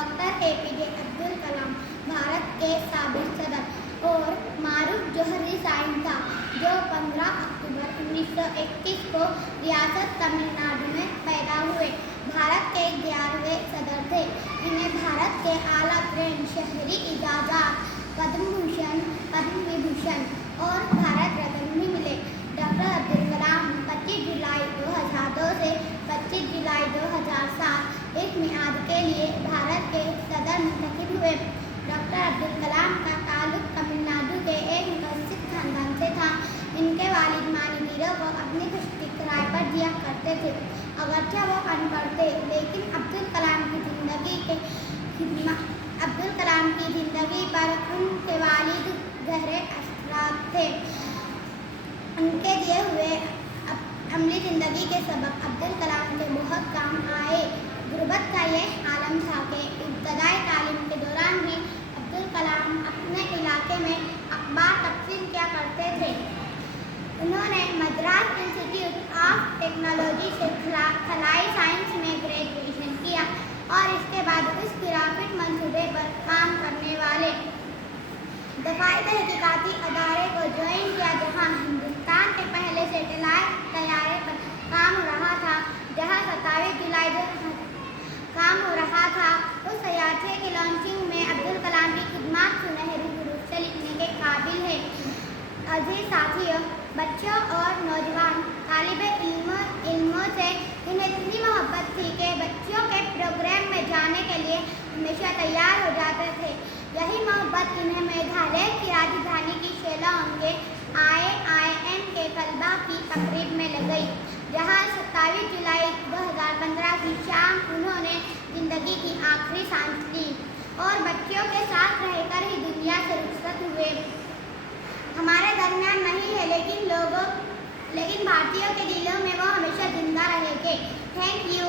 Doctor APJ Abdul Kalam Bharat के साबिक सदर और मारूफ जोहरी साइंस था, जो 15 अक्टूबर 1921 को रियासत तमिलनाडु में पैदा हुए। भारत के 11वें सदर थे। इन्हें भारत के आला श्रेणी शहरी इजाज़त, पद्म भूषण, पद्म विभूषण और भारत रत्न भी मिले। डॉक्टर अब्दुल कलाम 25 जुलाई 2002 से 25 जुलाई 2007 इस मियाद के लिए भारत के सदर मुंतखब हुए। डॉक्टर अब्दुल कलाम का ताल्लुक तमिलनाडु के एक मुतवस्सित खानदान से था। इनके वालिद मानीवीरों को अपनी कश्ती किराए पर दिया करते थे। अगरचे वो अनपढ़ थे, लेकिन अब्दुल कलाम की ज़िंदगी पर उनके वालिद गहरे असरात थे। उनके दिए हुए अमली ज़िंदगी के सबक अब्दुल कलाम के बहुत काम आए। गुर्बत का यह आलम था कि इब्तदाई तालीम के दौरान भी अब्दुल कलाम अपने इलाके में अखबार तक़सीम किया करते थे। उन्होंने मद्रास इंस्टीट्यूट ऑफ टेक्नोलॉजी से खलाई साइंस में ग्रेजुएशन किया और इसके बाद इस पिरामिड मंसूबे पर काम करने वाले दफ़ाई तहक़ीक़ाती अदारे को ज्वाइन किया, जहाँ हिंदुस्तान के पहले सैटेलाइट तैयारे पर काम हो रहा था, जहाँ 27 जुलाई काम हो रहा था। उस तैयारे की लॉन्चिंग में अब्दुल कलाम की खिदमत सुनहरी हरूफ से लिखने के काबिल है। अजीज साथियों, बच्चों और नौजवान तालिब इल्मों से इन्हें इतनी मोहब्बत थी कि बच्चों के प्रोग्राम में जाने के लिए हमेशा तैयार हो जाते थे। यही मोहब्बत इन्हें मेघालय की राजधानी की शिलांग के IIM के तलबा की तकरीब में ले गई, जहाँ 27 जुलाई 2015 की शाम उन्होंने ज़िंदगी की आखिरी सांस ली और बच्चों के साथ रहकर ही दुनिया से रुखसत हुए। हमारे दरमियान नहीं है, लेकिन भारतीयों के दिलों में वो हमेशा जिंदा रहेंगे। Thank you.